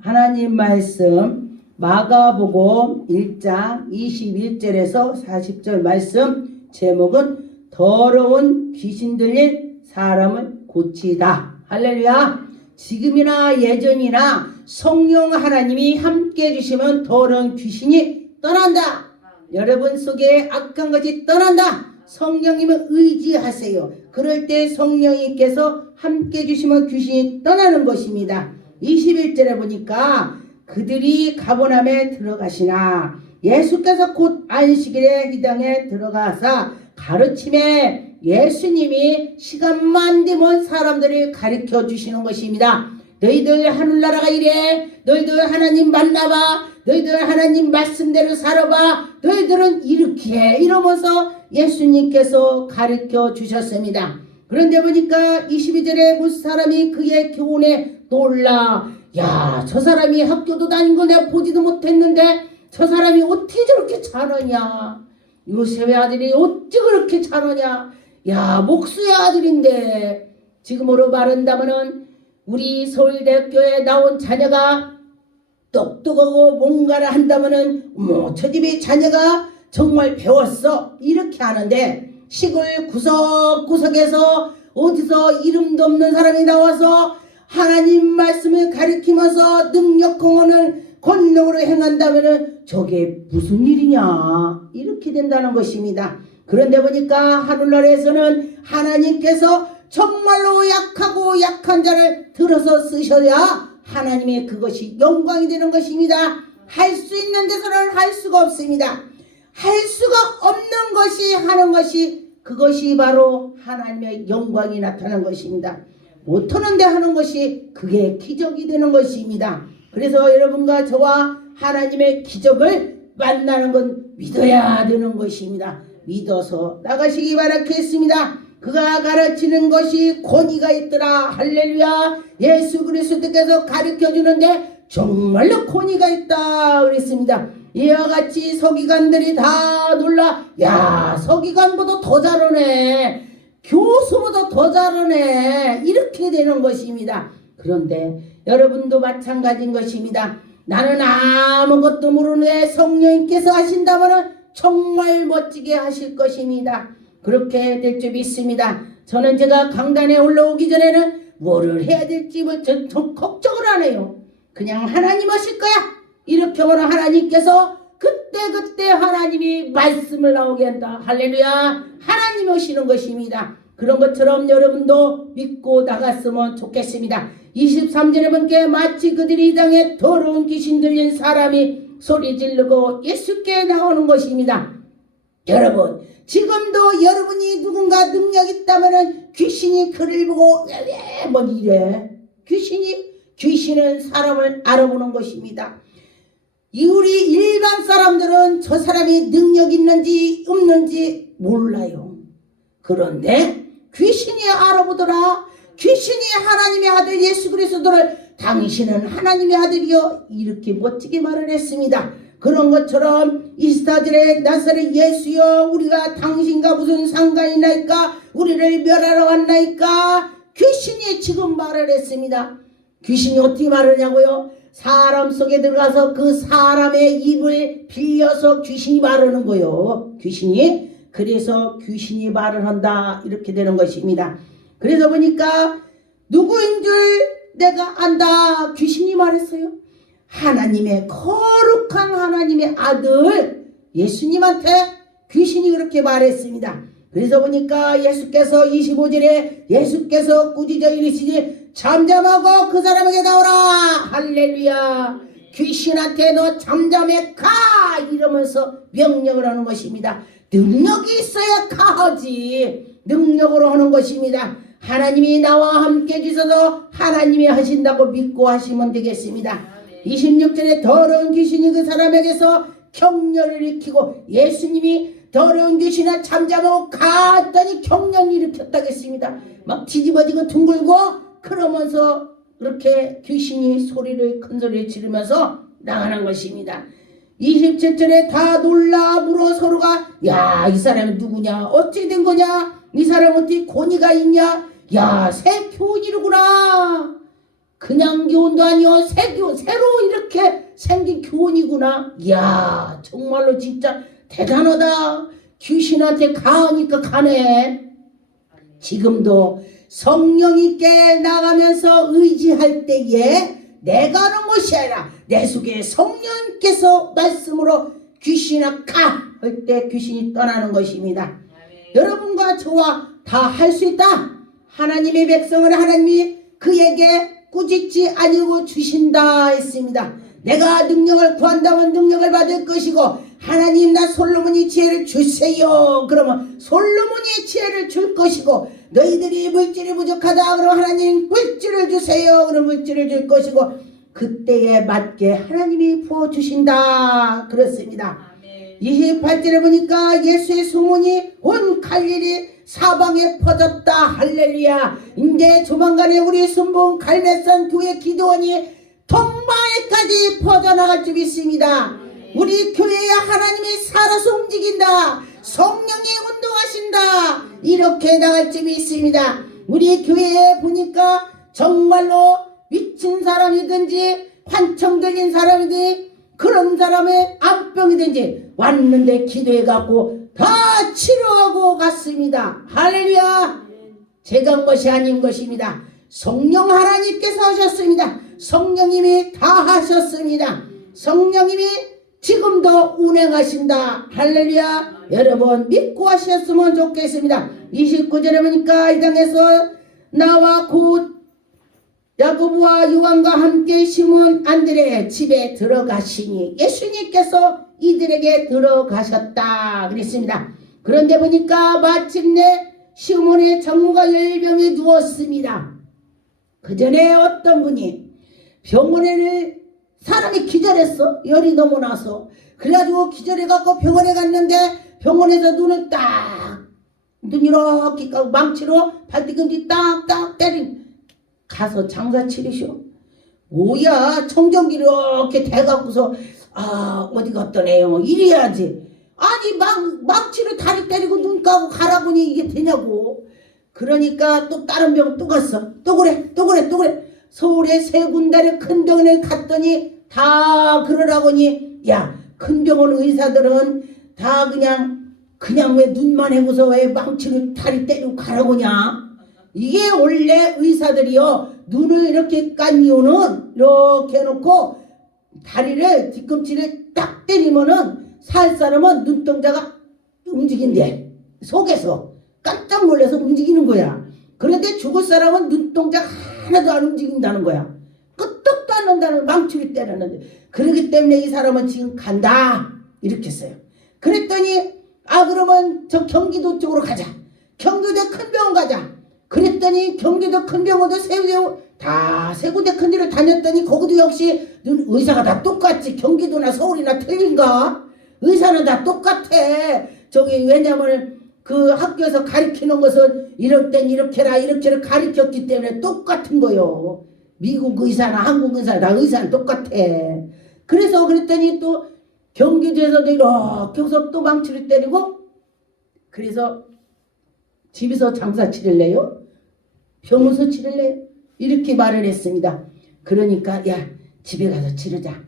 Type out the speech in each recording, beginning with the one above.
하나님 말씀 마가복음 1장 21절에서 40절 말씀 제목은 더러운 귀신 들린 사람을 고치다. 할렐루야. 지금이나 예전이나 성령 하나님이 함께 해주시면 더러운 귀신이 떠난다. 여러분 속에 악한 것이 떠난다. 성령님을 의지하세요. 그럴 때 성령님께서 함께 해주시면 귀신이 떠나는 것입니다. 21절에 보니까 그들이 가버나움에 들어가시나 예수께서 곧 안식일에 이 땅에 들어가사 가르침에 예수님이 시간만 되면 사람들을 가르쳐 주시는 것입니다. 너희들 하늘나라가 이래. 너희들 하나님 만나봐. 너희들 하나님 말씀대로 살아봐. 너희들은 이렇게 해. 이러면서 예수님께서 가르쳐 주셨습니다. 그런데 보니까 22절에 그 사람이 그의 교훈에 놀라. 야, 저 사람이 학교도 다닌 거 내가 보지도 못했는데 저 사람이 어떻게 저렇게 잘하냐. 요셉의 아들이 어찌 그렇게 잘하냐. 야, 목수의 아들인데. 지금으로 말한다면은 우리 서울대학교에 나온 자녀가 똑똑하고 뭔가를 한다면은 저 집의 자녀가 정말 배웠어 이렇게 하는데, 시골 구석구석에서 어디서 이름도 없는 사람이 나와서 하나님 말씀을 가리키면서 능력 공헌을 권능으로 행한다면은 저게 무슨 일이냐 이렇게 된다는 것입니다. 그런데 보니까 하늘나라에서는 하나님께서 정말로 약하고 약한 자를 들어서 쓰셔야 하나님의 그것이 영광이 되는 것입니다. 할 수 있는 데서는 할 수가 없습니다. 할 수가 없는 것이 하는 것이, 그것이 바로 하나님의 영광이 나타나는 것입니다. 못하는데 하는 것이 그게 기적이 되는 것입니다. 그래서 여러분과 저와 하나님의 기적을 만나는 건 믿어야 되는 것입니다. 믿어서 나가시기 바라겠습니다. 그가 가르치는 것이 권위가 있더라. 할렐루야. 예수 그리스도께서 가르쳐 주는데 정말로 권위가 있다 그랬습니다. 이와 같이 서기관들이 다 놀라. 야, 서기관보다 더 잘하네. 교수보다 더 잘하네. 이렇게 되는 것입니다. 그런데 여러분도 마찬가지인 것입니다. 나는 아무것도 모르는데 성령님께서 하신다면 정말 멋지게 하실 것입니다. 그렇게 될 줄 믿습니다. 저는 제가 강단에 올라오기 전에는 뭐를 해야 될지 좀 걱정을 안 해요. 그냥 하나님 하실 거야. 이렇게 하면 하나님께서 그때 하나님이 말씀을 나오게 한다. 할렐루야. 하나님 오시는 것입니다. 그런 것처럼 여러분도 믿고 나갔으면 좋겠습니다. 23절에 보니까 마치 그들이 이 땅에 더러운 귀신 들린 사람이 소리 지르고 예수께 나오는 것입니다. 여러분, 지금도 여러분이 누군가 능력 있다면은 귀신이 그를 보고 뭐 이래. 귀신은 사람을 알아보는 것입니다. 우리 일반 사람들은 저 사람이 능력 있는지 없는지 몰라요. 그런데 귀신이 알아보더라. 귀신이 하나님의 아들 예수 그리스도를 당신은 하나님의 아들이요 이렇게 멋지게 말을 했습니다. 그런 것처럼 이스라엘의 나사렛 예수여, 우리가 당신과 무슨 상관이 나이까? 우리를 멸하러 왔나이까? 귀신이 지금 말을 했습니다. 귀신이 어떻게 말하냐고요? 사람 속에 들어가서 그 사람의 입을 빌려서 귀신이 말하는 거요. 그래서 귀신이 말을 한다 이렇게 되는 것입니다. 그래서 보니까 누구인 줄 내가 안다. 귀신이 말했어요. 하나님의 거룩한 하나님의 아들 예수님한테 귀신이 그렇게 말했습니다. 그래서 보니까 예수께서 25절에 예수께서 꾸짖어 이르시니 잠잠하고 그 사람에게 나오라. 할렐루야. 귀신한테 너 잠잠해 가 이러면서 명령을 하는 것입니다. 능력이 있어야 가하지. 능력으로 하는 것입니다. 하나님이 나와 함께 해주셔서 하나님이 하신다고 믿고 하시면 되겠습니다. 26절에 더러운 귀신이 그 사람에게서 격렬을 일으키고 예수님이 더러운 귀신아 잠잠하고 갔더니 격렬을 일으켰다고 했습니다. 막 뒤집어지고 둥글고 그러면서 그렇게 귀신이 큰 소리를 지르면서 나가는 것입니다. 27절에 다 놀라 물어 서로가 야, 이 사람은 누구냐? 어찌 된 거냐? 이 사람 어떻게 권위가 있냐? 야, 새 교훈이로구나. 그냥 교훈도 아니요, 새 교훈, 새로 이렇게 생긴 교훈이구나. 이야, 정말로 진짜 대단하다. 귀신한테 가니까 가네. 지금도 성령님께 나가면서 의지할 때에 내가 하는 것이 아니라 내 속에 성령님께서 말씀으로 귀신아 가! 할 때 귀신이 떠나는 것입니다. 여러분과 저와 다 할 수 있다. 하나님의 백성을 하나님이 그에게 꾸짖지 아니고 주신다 했습니다. 내가 능력을 구한다면 능력을 받을 것이고 하나님 나 솔로몬이 지혜를 주세요. 그러면 솔로몬이 지혜를 줄 것이고 너희들이 물질이 부족하다 그러면 하나님 물질을 주세요. 그럼 물질을 줄 것이고 그때에 맞게 하나님이 부어주신다 그렇습니다. 28절에 보니까 예수의 소문이 온 갈릴리 사방에 퍼졌다. 할렐루야. 이제 조만간에 우리 순봉 갈매산 교회 기도원이 동방에까지 퍼져나갈 줄 믿습니다. 우리 교회에 하나님이 살아서 움직인다. 성령이 운동하신다. 이렇게 나갈 줄 믿습니다. 우리 교회에 보니까 정말로 미친 사람이든지 환청 들린 사람이든지 그런 사람의 암병이든지 왔는데 기도해갖고 다 치료하고 갔습니다. 할렐루야. 제가 한 것이 아닌 것입니다. 성령 하나님께서 하셨습니다. 성령님이 다 하셨습니다. 성령님이 지금도 운행하신다. 할렐루야. 여러분 믿고 하셨으면 좋겠습니다. 29절에 보니까 이 땅에서 나와 곧 야고보와 요한과 함께 시몬 안드레의 집에 들어가시니 예수님께서 이들에게 들어가셨다 그랬습니다. 그런데 보니까 마침내 시몬의 장모가 열병에 누웠습니다. 그 전에 어떤 분이 병원에는 사람이 기절했어. 열이 너무 나서. 그래가지고 기절해갖고 병원에 갔는데 병원에서 눈을 딱 눈 이렇게 까고 망치로 발뒤꿈치 딱딱 때린 가서 장사 치르쇼. 뭐야 청정기 이렇게 대갖고서 어디 갔던 애요 뭐 이래야지. 아니 망치로 다리 때리고 눈 까고 가라고니 이게 되냐고. 그러니까 또 다른 병 또 갔어. 또 그래 서울에 세 군데를 큰 병원에 갔더니 다 그러라고니 야 큰 병원 의사들은 다 그냥 왜 눈만 해고서 왜 망치로 다리 때리고 가라고냐. 이게 원래 의사들이요 눈을 이렇게 깐 이유는 이렇게 해놓고 다리를 뒤꿈치를 딱 때리면은 살 사람은 눈동자가 움직인대. 속에서 깜짝 놀라서 움직이는 거야. 그런데 죽을 사람은 눈동자 하나도 안 움직인다는 거야. 끄떡도 안 난다는 망치를 때렸는데. 그렇기 때문에 이 사람은 지금 간다 이렇게 했어요. 그랬더니 그러면 저 경기도 쪽으로 가자. 경기도 큰 병원 가자. 그랬더니 경기도 큰 병원도 세 군데 큰 데를 다녔더니 거기도 역시 의사가 다 똑같지. 경기도나 서울이나 틀린가? 의사는 다 똑같아. 왜냐면 그 학교에서 가르치는 것은 이럴 땐 이렇게라 이렇게를 가르쳤기 때문에 똑같은 거요. 미국 의사나 한국 의사나 다 의사는 똑같아. 그래서 그랬더니 또 경기도에서도 이렇게 해서 또 망치를 때리고 그래서 집에서 장사 치를래요? 병원에서 치를래요? 이렇게 말을 했습니다. 그러니까 야 집에 가서 치르자.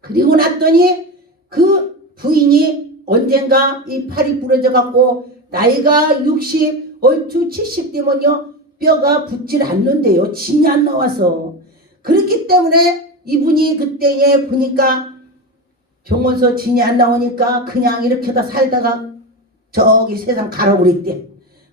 그리고 났더니 그 부인이 언젠가 이 팔이 부러져 갖고 나이가 60 얼추 70 되면요 뼈가 붙질 않는데요. 진이 안 나와서. 그렇기 때문에 이분이 그때에 보니까 병원에서 진이 안 나오니까 그냥 이렇게 다 살다가 저기 세상 가라고 그랬대.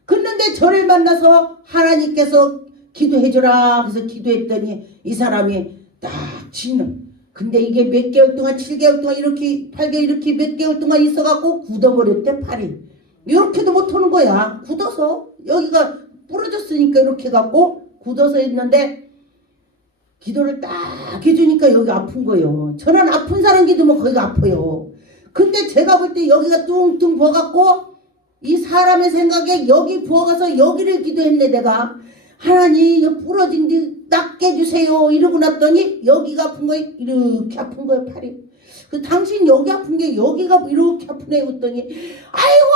그런데 저를 만나서 하나님께서 기도해줘라 그래서 기도했더니 이 사람이 딱 진는. 근데 이게 몇 개월 동안 7개월 동안 이렇게 8개월 이렇게 몇 개월 동안 있어갖고 굳어버렸대 팔이. 이렇게도 못하는 거야. 굳어서 여기가 부러졌으니까 이렇게 갖고 굳어서 있는데 기도를 딱 해주니까 여기 아픈 거예요. 저는 아픈 사람 기도면 거기가 아파요. 근데 제가 볼 때 여기가 뚱뚱 부어갖고 이 사람의 생각에 여기 부어가서 여기를 기도했네 내가. 하나님 여기 부러진 데 낫게 해주세요 이러고 났더니 여기가 아픈 거예요. 이렇게 아픈 거예요 팔이. 그 당신 여기 아픈 게 여기가 이렇게 아프네 했더니 아이고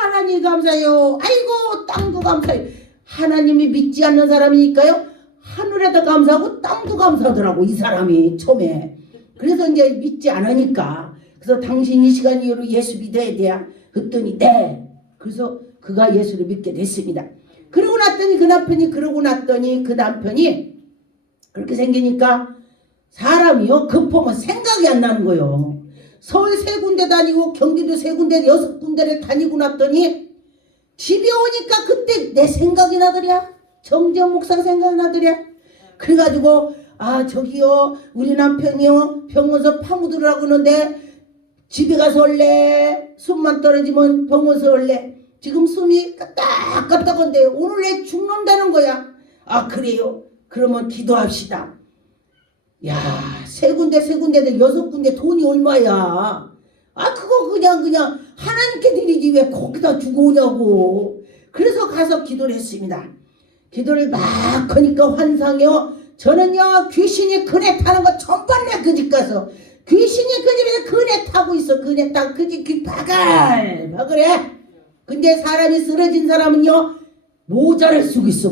하나님 감사해요. 아이고 땅도 감사해요. 하나님이 믿지 않는 사람이니까요. 하늘에도 감사하고 땅도 감사하더라고 이 사람이 처음에. 그래서 이제 믿지 않으니까 그래서 당신 이 시간 이후로 예수 믿어야 돼야 그랬더니 네. 그래서 그가 예수를 믿게 됐습니다. 그러고 났더니 그 남편이 그렇게 생기니까 사람이요 급하면 생각이 안 나는 거예요. 서울 3군데 다니고 경기도 3군데 6군데를 다니고 났더니 집에 오니까 그때 내 생각이 나더랴. 정재영 목사 생각이 나더랴. 그래가지고 아 저기요 우리 남편이요 병원서 파묻으라고 그러는데 집에 가서 올래. 숨만 떨어지면 병원서 올래. 지금 숨이 까딱까딱한데 오늘 내 죽는다는 거야. 아 그래요? 그러면 기도합시다. 야 3군데 6군데 돈이 얼마야. 아 그거 그냥 하나님께 드리지 왜 거기다 주고 오냐고. 그래서 가서 기도를 했습니다. 기도를 막 하니까 환상이요. 저는요 귀신이 그네 타는 거 처음 봤네. 그 집 가서 귀신이 그 집에서 그네 타고 있어. 그네 타고 그 집 귀 바글바글해. 근데 사람이 쓰러진 사람은요 모자를 쓰고 있어.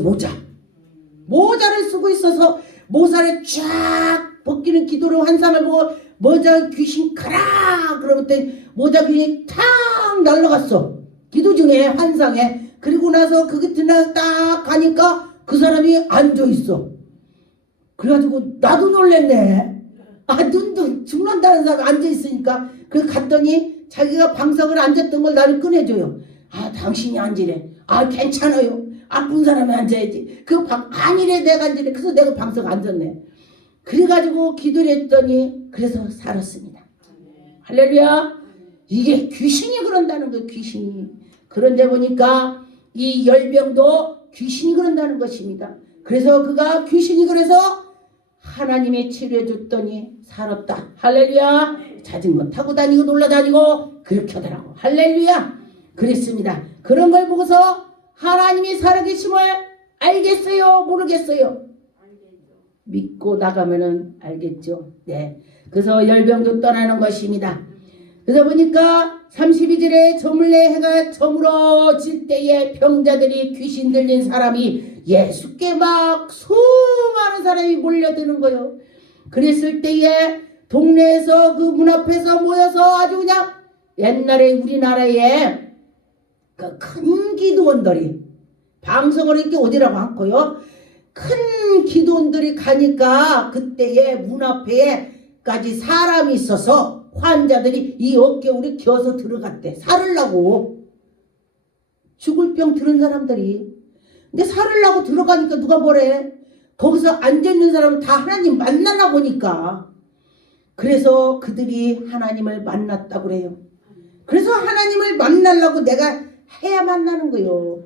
모자를 쓰고 있어서 모자를 쫙 벗기는 기도로 환상을 보고 모자 귀신 가라 그러면 모자 귀신이 탁 날라갔어. 기도 중에 환상에. 그리고 나서 그 끝에 딱 가니까 그 사람이 앉아있어. 그래가지고 나도 놀랬네. 아 눈도 죽는다는 사람이 앉아있으니까. 그래서 갔더니 자기가 방석을 앉았던 걸 나를 꺼내줘요. 아 당신이 앉으래. 아 괜찮아요. 아픈 사람이 앉아야지. 아니래 내가 앉으래. 그래서 내가 방석 앉았네. 그래가지고 기도를 했더니 그래서 살았습니다. 할렐루야. 이게 귀신이 그런다는 거예요. 귀신이. 그런데 보니까 이 열병도 귀신이 그런다는 것입니다. 그래서 그가 귀신이 그래서 하나님이 치료해 줬더니 살았다. 할렐루야. 자전거 타고 다니고 놀러다니고 그렇게 하더라고. 할렐루야. 그랬습니다. 그런 걸 보고서 하나님이 살아계심을 알겠어요? 모르겠어요? 믿고 나가면은 알겠죠. 네. 그래서 열병도 떠나는 것입니다. 그래서 보니까 32절에 저물래 해가 저물어질 때에 병자들이 귀신 들린 사람이 예수께 막 수많은 사람이 몰려드는 거예요. 그랬을 때에 동네에서 그 문 앞에서 모여서 아주 그냥 옛날에 우리나라에 그 큰 기도원들이 방송을 이렇게 어디라고 않고요. 큰 기도원들이 가니까 그때에 문 앞에까지 사람이 있어서 환자들이 이 어깨울에 기어서 들어갔대. 살으려고. 죽을 병 들은 사람들이. 근데 살으려고 들어가니까 누가 뭐래. 거기서 앉아있는 사람은 다 하나님 만나나 보니까. 그래서 그들이 하나님을 만났다고 그래요. 그래서 하나님을 만나려고 내가 해야 만나는 거요.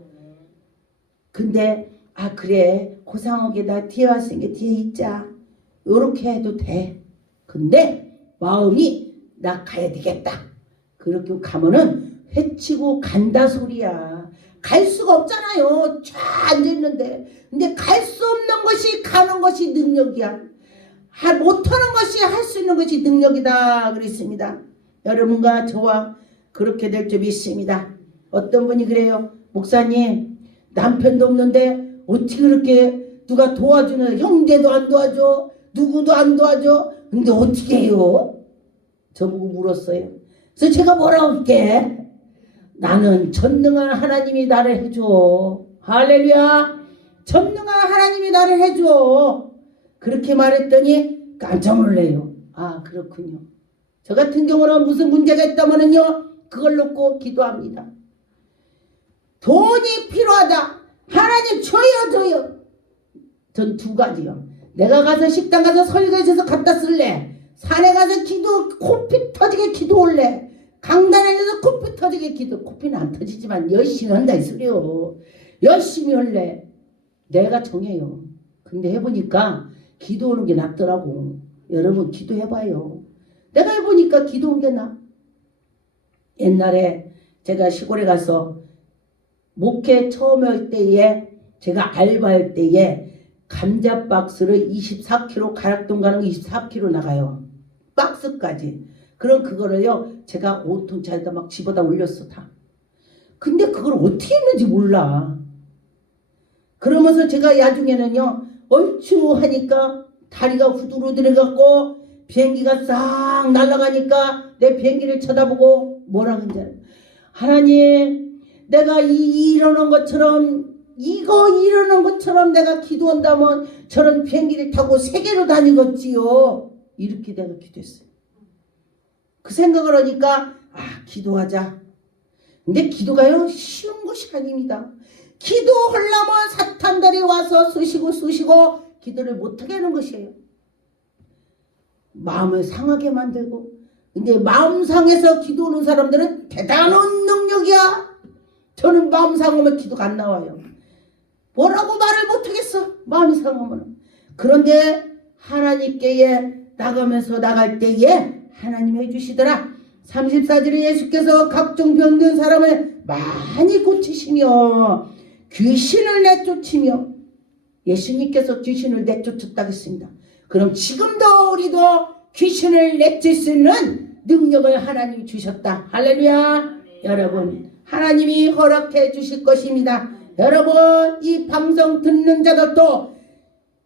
근데 아 그래 고상하게다 뒤에 왔으니까 뒤에 있자. 요렇게 해도 돼. 근데 마음이 나 가야 되겠다. 그렇게 가면은 회치고 간다 소리야. 갈 수가 없잖아요. 쫙 앉아있는데. 근데 갈 수 없는 것이 가는 것이 능력이야. 못하는 것이 할 수 있는 것이 능력이다 그랬습니다. 여러분과 저와 그렇게 될 줄 믿습니다. 어떤 분이 그래요. 목사님 남편도 없는데 어떻게 그렇게 누가 도와주는 형제도 안 도와줘. 누구도 안 도와줘. 근데 어떻게 해요? 저보고 물었어요. 그래서 제가 뭐라고 할게? 나는 전능한 하나님이 나를 해줘. 할렐루야. 전능한 하나님이 나를 해줘. 그렇게 말했더니 깜짝 놀래요. 아 그렇군요. 저 같은 경우는 무슨 문제가 있다면은요 그걸 놓고 기도합니다. 돈이 필요하다. 하나님 줘요. 전 2가지요. 내가 가서 식당 가서 설거지해서 갖다 쓸래. 산에 가서 기도 코피 터지게 기도 올래. 강단에 가서 코피 터지게 기도. 코피는 안 터지지만 열심히 한다 이 소리요. 열심히 할래. 내가 정해요. 근데 해보니까 기도 오는 게 낫더라고. 여러분 기도해봐요. 내가 해보니까 기도 온 게 나. 옛날에 제가 시골에 가서 목회 처음 할 때에 제가 알바할 때에 감자 박스를 24kg 가락동 가는 거 24kg 나가요. 박스까지. 그럼 그거를요 제가 5톤 차에다 막 집어다 올렸어 다. 근데 그걸 어떻게 했는지 몰라. 그러면서 제가 나중에는요 얼추 하니까 다리가 후두루들어갖고 비행기가 싹 날아가니까 내 비행기를 쳐다보고 뭐라 그러지? 하나님, 내가 이러는 것처럼 내가 기도한다면 저런 비행기를 타고 세계로 다니겠지요. 이렇게 내가 기도했어요. 그 생각을 하니까 기도하자. 근데 기도가요 쉬운 것이 아닙니다. 기도하려면 사탄들이 와서 쑤시고 기도를 못하게 하는 것이에요. 마음을 상하게 만들고. 근데 마음 상해서 기도하는 사람들은 대단한 능력이야. 저는 마음 상하면 기도가 안 나와요. 뭐라고 말을 못하겠어, 마음이 상하면. 그런데 하나님께 나갈 때에 하나님이 해주시더라. 34절에 예수께서 각종 병든 사람을 많이 고치시며 귀신을 내쫓으며, 예수님께서 귀신을 내쫓았다고 했습니다. 그럼 지금도 우리도 귀신을 내칠 수 있는 능력을 하나님이 주셨다. 할렐루야. 여러분, 하나님이 허락해 주실 것입니다. 여러분, 이 방송 듣는 자들도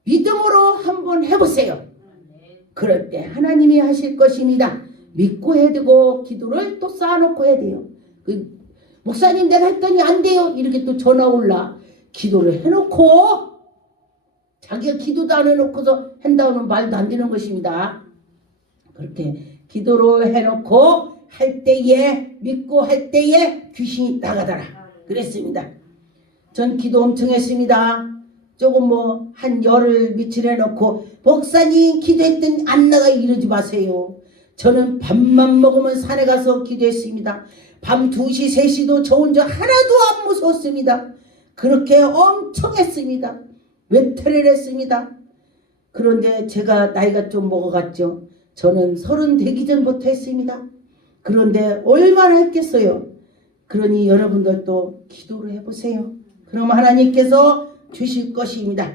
믿음으로 한번 해보세요. 그럴 때 하나님이 하실 것입니다. 믿고 해야 되고 기도를 또 쌓아놓고 해야 돼요. 목사님 내가 했더니 안 돼요. 이렇게 또 전화 올라. 기도를 해놓고, 자기가 기도도 안 해놓고서 한다고는 말도 안 되는 것입니다. 그렇게 기도를 해놓고 할 때에, 믿고 할 때에 귀신이 나가더라 그랬습니다. 전 기도 엄청 했습니다. 조금 한 열흘 며칠 해놓고 목사님 기도했더니 안 나가 이러지 마세요. 저는 밥만 먹으면 산에 가서 기도했습니다. 밤 2시 3시도 저 혼자 하나도 안 무서웠습니다. 그렇게 엄청 했습니다. 몇 회를 했습니다. 그런데 제가 나이가 좀 먹어갔죠. 저는 30 되기 전부터 했습니다. 그런데 얼마나 했겠어요. 그러니 여러분들도 기도를 해보세요. 그럼 하나님께서 주실 것입니다.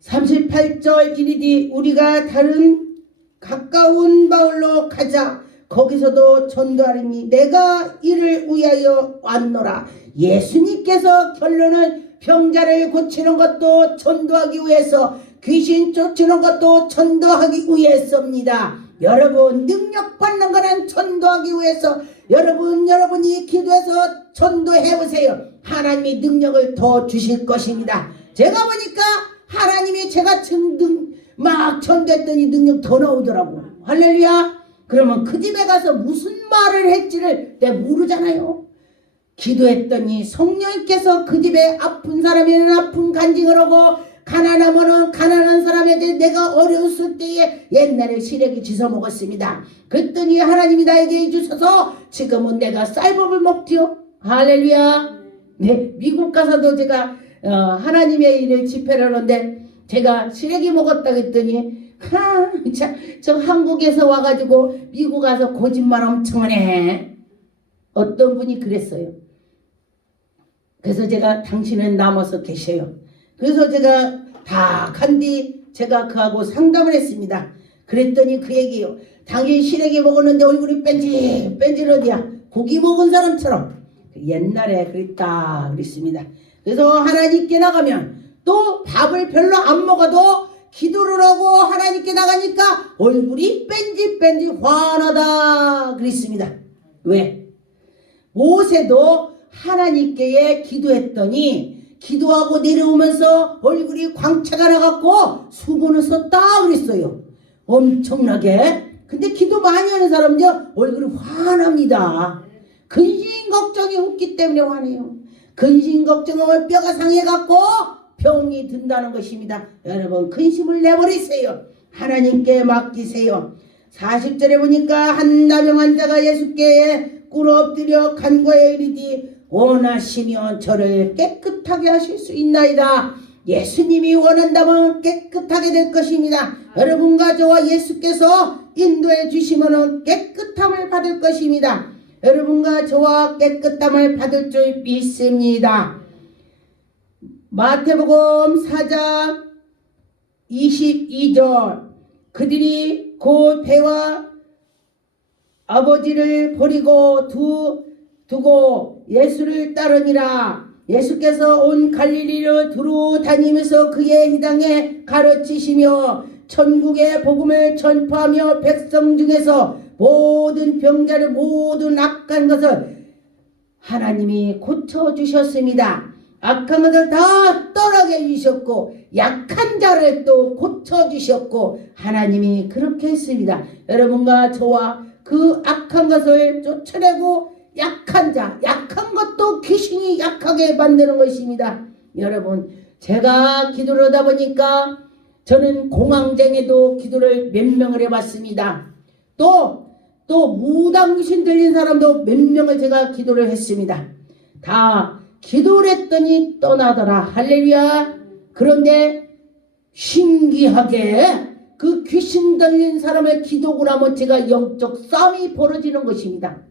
38절 이르되 우리가 다른 가까운 마을로 가자. 거기서도 전도하리니 내가 이를 위하여 왔노라. 예수님께서 결론은 병자를 고치는 것도 전도하기 위해서, 귀신 쫓는 것도 전도하기 위해서입니다. 여러분, 능력 받는 거는 전도하기 위해서. 여러분이 기도해서 전도해보세요. 하나님이 능력을 더 주실 것입니다. 제가 보니까 하나님이 제가 막 전도했더니 능력 더 나오더라고. 할렐루야. 그러면 그 집에 가서 무슨 말을 했지를 내가 모르잖아요. 기도했더니 성령님께서 그 집에 아픈 사람에는 아픈 간증을 하고, 가난하면은 가난한 사람에게 내가 어려웠을 때에 옛날에 시래기 주워 먹었습니다. 그랬더니 하나님이 나에게 해주셔서 지금은 내가 쌀밥을 먹지요. 할렐루야. 네, 미국 가서도 제가 하나님의 일을 집회를 하는데 제가 시래기 먹었다 그랬더니 저 한국에서 와가지고 미국 가서 거짓말 엄청 하네. 어떤 분이 그랬어요. 그래서 제가 당신은 남아서 계셔요. 그래서 제가 다 간 뒤 제가 그하고 상담을 했습니다. 그랬더니 그 얘기요. 당신 시래기 먹었는데 얼굴이 뺀질어디야. 고기 먹은 사람처럼. 옛날에 그랬다 그랬습니다. 그래서 하나님께 나가면 또 밥을 별로 안 먹어도 기도를 하고 하나님께 나가니까 얼굴이 뺀질 환하다 그랬습니다. 왜? 모세도 하나님께 기도했더니 기도하고 내려오면서 얼굴이 광채가 나갖고 수건을 썼다 그랬어요. 엄청나게. 근데 기도 많이 하는 사람은요 얼굴이 환합니다. 근심 걱정이 없기 때문에 환해요. 근심 걱정하면 뼈가 상해갖고 병이 든다는 것입니다. 여러분, 근심을 내버리세요. 하나님께 맡기세요. 40절에 보니까 한 나병 환자가 예수께 꿇어 엎드려 간과해 이르되 원하시면 저를 깨끗하게 하실 수 있나이다. 예수님이 원한다면 깨끗하게 될 것입니다. 여러분과 저와 예수께서 인도해 주시면 깨끗함을 받을 것입니다. 여러분과 저와 깨끗함을 받을 줄 믿습니다. 마태복음 4장 22절 그들이 곧 배와 아버지를 버리고 두고 예수를 따르니라. 예수께서 온 갈릴리로 두루 다니면서 그의 희당에 가르치시며 천국의 복음을 전파하며 백성 중에서 모든 병자를 모든 악한 것을 하나님이 고쳐주셨습니다. 악한 것을 다 떠나게 해주셨고 약한 자를 또 고쳐주셨고 하나님이 그렇게 했습니다. 여러분과 저와 그 악한 것을 쫓아내고 약한 자, 약한 것도 귀신이 약하게 만드는 것입니다. 여러분, 제가 기도를 하다 보니까 저는 공황장애도 기도를 몇 명을 해봤습니다. 또 무당 귀신 들린 사람도 몇 명을 제가 기도를 했습니다. 다 기도를 했더니 떠나더라. 할렐루야. 그런데 신기하게 그 귀신 들린 사람을 기도고 나면 제가 영적 싸움이 벌어지는 것입니다.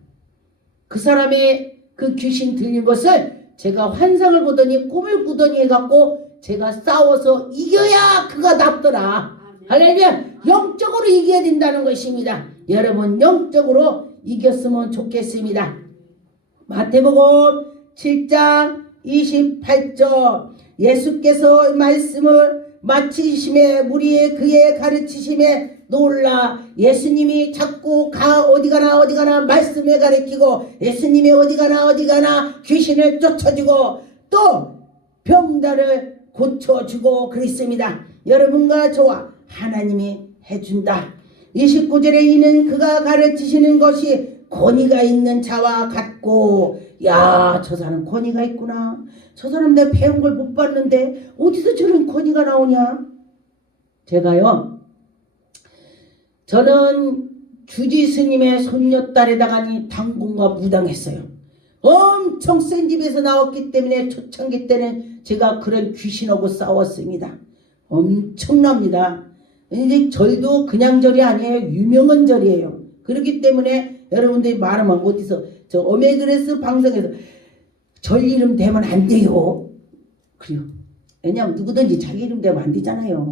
그 사람의 그 귀신 들린 것을 제가 환상을 보더니 꿈을 꾸더니 해갖고 제가 싸워서 이겨야 그가 낫더라. 할렐루야. 영적으로 이겨야 된다는 것입니다. 여러분, 영적으로 이겼으면 좋겠습니다. 마태복음 7장 28절 예수께서 말씀을 마치심에 무리의 그의 가르치심에 놀라 예수님이 자꾸 어디 가나 말씀을 가르치고 예수님이 어디 가나 귀신을 쫓아주고 또 병자를 고쳐주고 그랬습니다. 여러분과 저와 하나님이 해준다. 29절에 이는 그가 가르치시는 것이 권위가 있는 자와 같고 야, 저 사람 권위가 있구나. 저 사람 내가 배운 걸 못 봤는데 어디서 저런 권위가 나오냐. 저는 주지 스님의 손녀딸에다가 당공과 무당했어요. 엄청 센 집에서 나왔기 때문에 초창기 때는 제가 그런 귀신하고 싸웠습니다. 엄청납니다. 근데 절도 그냥 절이 아니에요. 유명한 절이에요. 그렇기 때문에 여러분들이 말하면 어디서 저 오메그레스 방송에서 절 이름 대면 안 돼요. 그래요. 왜냐하면 누구든지 자기 이름 대면 안 되잖아요.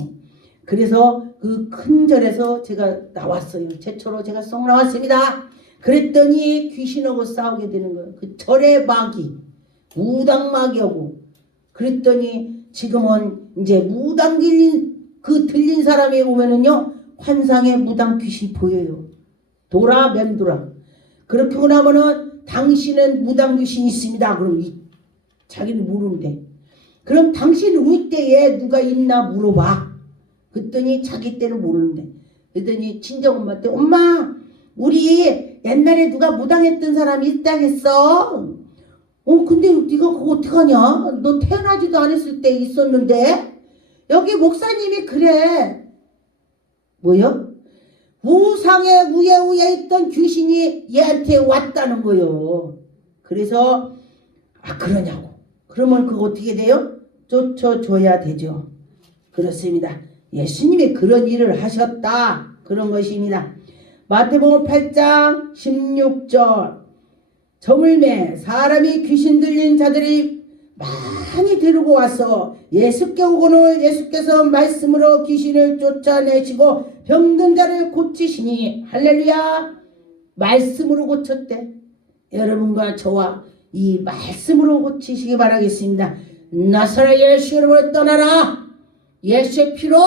그래서 그 큰 절에서 제가 나왔어요. 최초로 제가 쏙 나왔습니다. 그랬더니 귀신하고 싸우게 되는 거예요. 그 절의 마귀, 무당 마귀하고. 그랬더니 지금은 이제 무당 들린 사람이 오면은요, 환상에 무당 귀신이 보여요. 돌아 맴돌아. 그렇게 하고 나면은 당신은 무당 귀신이 있습니다. 그럼 자기는 모르는데. 그럼 당신 우리 때에 누가 있나 물어봐. 그랬더니 자기 때는 모르는데. 그랬더니 친정엄마한테 엄마 우리 옛날에 누가 무당했던 사람이 있다 했어. 근데 네가 그거 어떡하냐? 너 태어나지도 않았을 때 있었는데. 여기 목사님이 그래. 뭐요? 우상의 우에 있던 귀신이 얘한테 왔다는 거요. 그래서 그러냐고. 그러면 그거 어떻게 돼요? 쫓아줘야 되죠. 그렇습니다. 예수님이 그런 일을 하셨다. 그런 것입니다. 마태복음 8장 16절 저물매 사람이 귀신 들린 자들이 많이 데리고 와서 예수께 오거늘 예수께서 말씀으로 귀신을 쫓아내시고 병든 자를 고치시니 할렐루야. 말씀으로 고쳤대. 여러분과 저와 이 말씀으로 고치시기 바라겠습니다. 나사렛 예수 이름으로 떠나라. 예수의 피로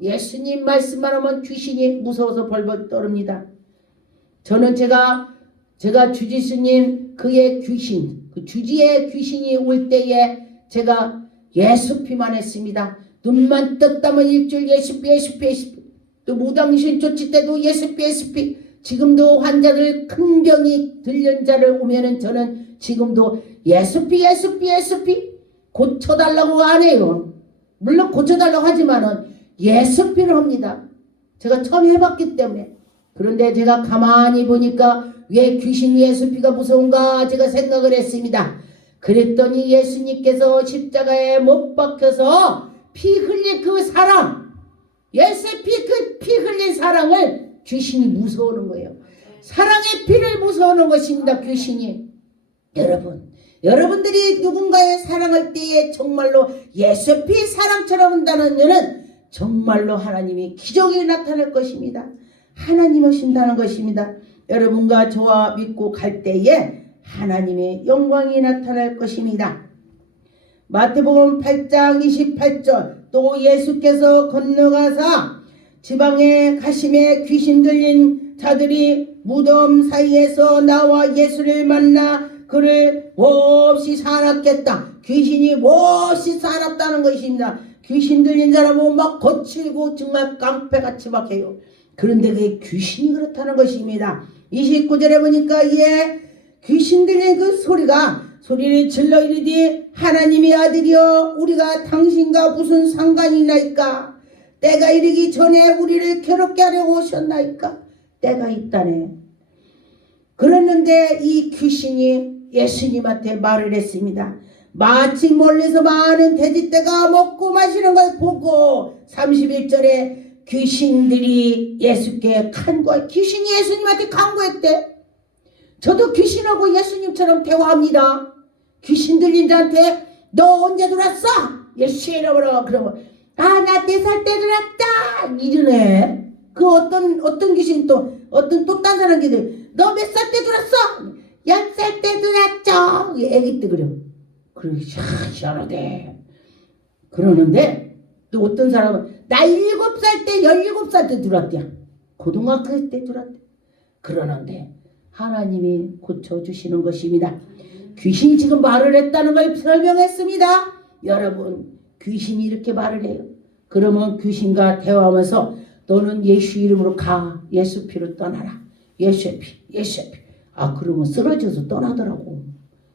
예수님 말씀만 하면 귀신이 무서워서 벌벌 떠릅니다. 저는 제가 주지스님 그의 귀신 그 주지의 귀신이 올 때에 제가 예수 피만 했습니다. 눈만 떴다면 일주일 예수 피 또 무당귀신 쫓을 때도 예수 피 지금도 환자들 큰 병이 들린 자를 오면은 저는 지금도 예수 피 고쳐달라고 안 해요. 물론 고쳐달라고 하지만은 예수 피를 합니다. 제가 처음 해봤기 때문에. 그런데 제가 가만히 보니까 왜 귀신 예수 피가 무서운가 제가 생각을 했습니다. 그랬더니 예수님께서 십자가에 못 박혀서 피 흘린 그 사랑 예수 피 흘린 사랑을 귀신이 무서워하는 거예요. 사랑의 피를 무서워하는 것입니다. 귀신이. 여러분들이 누군가의 사랑할 때에 정말로 예수 피 사랑처럼 한다는 것은 정말로 하나님이 기적이 나타날 것입니다. 하나님 오신다는 것입니다. 여러분과 저와 믿고 갈 때에 하나님의 영광이 나타날 것입니다. 마태복음 8장 28절 또 예수께서 건너가사 지방에 가심에 귀신 들린 자들이 무덤 사이에서 나와 예수를 만나 그를 몹시 사납겠다. 귀신이 몹시 사납다는 것입니다. 귀신 들린 사람은 막 거칠고 정말 깡패같이 막 해요. 그런데 그게 귀신이 그렇다는 것입니다. 29절에 보니까 귀신 들린 그 소리를 질러 이르되 하나님의 아들이여 우리가 당신과 무슨 상관이 나이까? 때가 이르기 전에 우리를 괴롭게 하려고 오셨나이까? 때가 있다네. 그랬는데 이 귀신이 예수님한테 말을 했습니다. 마치 멀리서 많은 돼지떼가 먹고 마시는 걸 보고 31절에 귀신들이 예수께 간구해. 귀신이 예수님한테 간구했대. 저도 귀신하고 예수님처럼 대화합니다. 귀신 들린 자한테 너 언제 들었어? 예수의 이름으로. 그러면 나 4살 때 들었다 이러네. 그 어떤 귀신 또 딴 사람 귀들 너 몇 살 때 들었어? 10살 때 들었죠. 애기 때 그래. 그러기 시원하대. 그러는데 또 어떤 사람은 나 7살 때 17살 때 들었대요. 고등학교 때 들었대. 그러는데 하나님이 고쳐주시는 것입니다. 귀신이 지금 말을 했다는 걸 설명했습니다. 여러분 귀신이 이렇게 말을 해요. 그러면 귀신과 대화하면서 너는 예수 이름으로 가. 예수 피로 떠나라. 예수의 피. 그러면 쓰러져서 떠나더라고.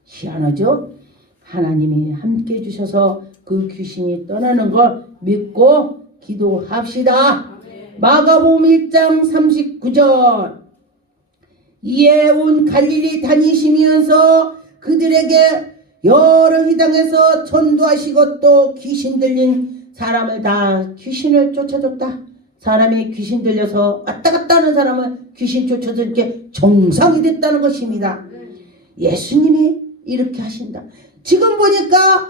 희한하죠? 하나님이 함께 해주셔서 그 귀신이 떠나는 걸 믿고 기도합시다. 마가복음 1장 39절 이에 온 갈릴리 다니시면서 그들에게 여러 희당에서 전도하시고 또 귀신 들린 사람을 다 귀신을 쫓아줬다. 사람이 귀신 들려서 왔다 갔다 하는 사람은 귀신 쫓아서 이렇게 정상이 됐다는 것입니다. 예수님이 이렇게 하신다. 지금 보니까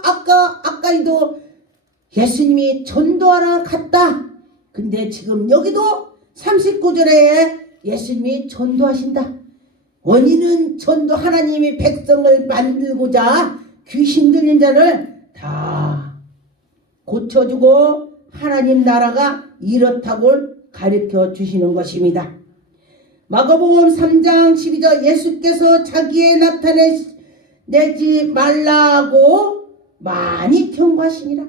아까도 예수님이 전도하러 갔다. 근데 지금 여기도 39절에 예수님이 전도하신다. 원인은 전도 하나님이 백성을 만들고자 귀신 들린 자를 다 고쳐주고 하나님 나라가 이렇다고 가르쳐 주시는 것입니다. 마가복음 3장 12절 예수께서 자기의 나타내지 말라고 많이 경고하시니라.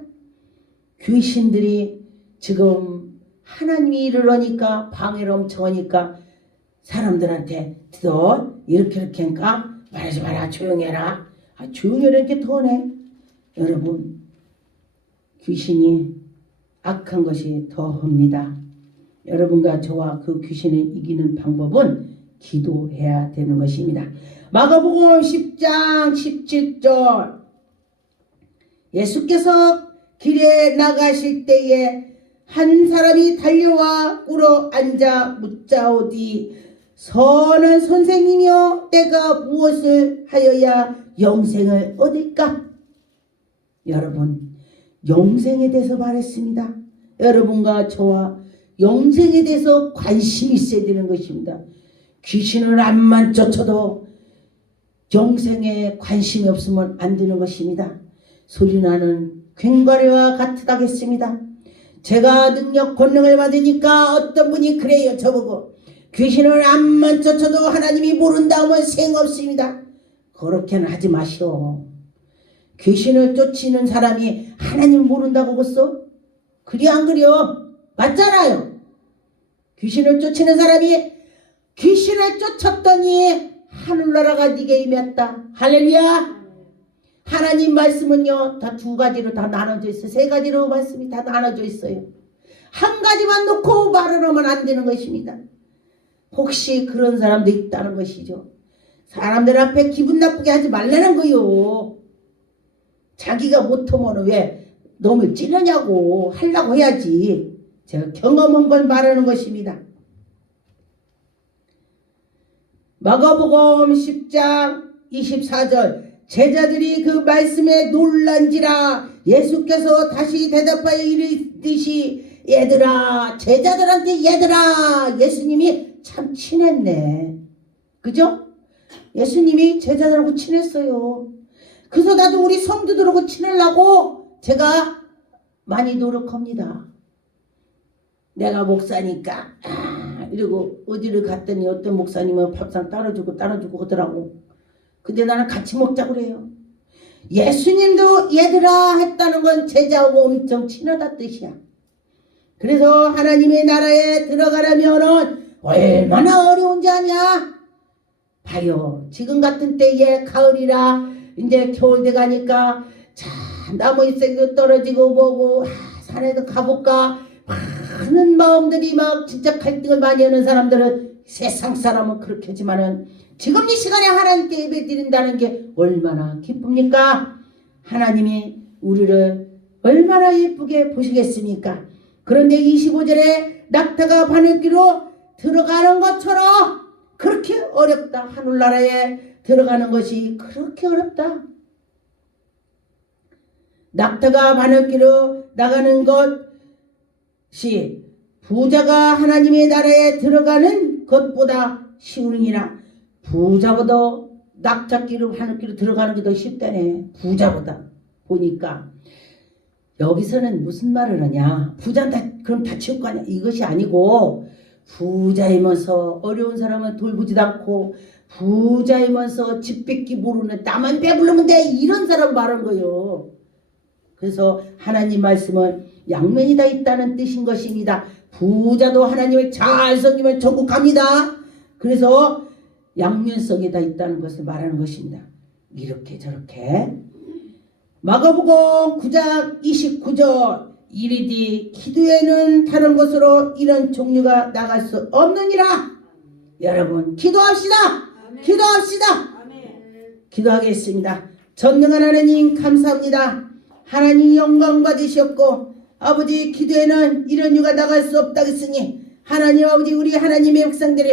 귀신들이 지금 하나님이 이르러니까 방해를 엄청 하니까 사람들한테 너 이렇게 하니까 말하지 마라. 조용히 해라. 조용히 하라 이렇게 더네. 여러분 귀신이 악한 것이 더합니다. 여러분과 저와 그 귀신을 이기는 방법은 기도해야 되는 것입니다. 마가복음 10장 17절 예수께서 길에 나가실 때에 한 사람이 달려와 꿇어 앉아 묻자오디 선한 선생님이여 내가 무엇을 하여야 영생을 얻을까? 여러분 영생에 대해서 말했습니다. 여러분과 저와 영생에 대해서 관심이 있어야 되는 것입니다. 귀신을 암만 쫓아도 영생에 관심이 없으면 안 되는 것입니다. 소리나는 괭과리와 같으다겠습니다. 제가 능력 권능을 받으니까 어떤 분이 그래요. 저보고 귀신을 암만 쫓아도 하나님이 모른다 하면 생없습니다. 그렇게는 하지 마시오. 귀신을 쫓는 사람이 하나님 모른다고 벌써? 그리 안 그려? 맞잖아요. 귀신을 쫓는 사람이 귀신을 쫓았더니 하늘나라가 네게 임했다. 할렐루야. 하나님 말씀은요 다 두 가지로 다 나눠져 있어요. 세 가지로 말씀이 다 나눠져 있어요. 한 가지만 놓고 말을 하면 안 되는 것입니다. 혹시 그런 사람도 있다는 것이죠. 사람들 앞에 기분 나쁘게 하지 말라는 거요. 자기가 못하면 왜 너무 찌르냐고 하려고 해야지. 제가 경험한 걸 말하는 것입니다. 마가복음 10장 24절 제자들이 그 말씀에 놀란지라 예수께서 다시 대답하여 이르듯이 얘들아 제자들한테 얘들아 예수님이 참 친했네. 그죠? 예수님이 제자들하고 친했어요. 그래서 나도 우리 성도들하고 친하려고 제가 많이 노력합니다. 내가 목사니까 이러고 어디를 갔더니 어떤 목사님은 밥상 따라주고 하더라고. 근데 나는 같이 먹자고 그래요. 예수님도 얘들아 했다는 건 제자하고 엄청 친하다 뜻이야. 그래서 하나님의 나라에 들어가려면은 얼마나 어려운지 아냐? 봐요. 지금 같은 때에 가을이라 이제 겨울 돼 가니까 참 나무 잎새도 떨어지고 뭐고 산에도 가볼까 많은 마음들이 막 진짜 갈등을 많이 하는 사람들은 세상 사람은 그렇게 하지만은 지금 이 시간에 하나님께 예배 드린다는 게 얼마나 기쁩니까? 하나님이 우리를 얼마나 예쁘게 보시겠습니까? 그런데 25절에 낙타가 바늘귀로 들어가는 것처럼 그렇게 어렵다. 하늘나라에 들어가는 것이 그렇게 어렵다. 낙타가 바늘귀로 나가는 것이 부자가 하나님의 나라에 들어가는 것보다 쉬우니라. 부자보다 낙타끼로 바늘귀로 들어가는 게 더 쉽다네. 부자보다. 보니까 여기서는 무슨 말을 하냐. 부자는 그럼 다 치울 거 아니야. 이것이 아니고 부자이면서 어려운 사람은 돌보지도 않고 부자이면서 집 뺏기 모르는 나만 배부르면 돼. 이런 사람 말한 거예요. 그래서 하나님 말씀은 양면이 다 있다는 뜻인 것입니다. 부자도 하나님을 잘 섬기면 천국 갑니다. 그래서 양면성이 다 있다는 것을 말하는 것입니다. 이렇게 저렇게 마가복음 9장 29절 이르디 기도에는 다른 것으로 이런 종류가 나갈 수 없느니라. 여러분 기도합시다. 아멘. 기도합시다. 아멘. 기도하겠습니다. 전능한 하나님 감사합니다. 하나님 영광 받으셨고 아버지 기도에는 이런 유가 나갈 수 없다겠으니 하나님 아버지 우리 하나님의 백성들이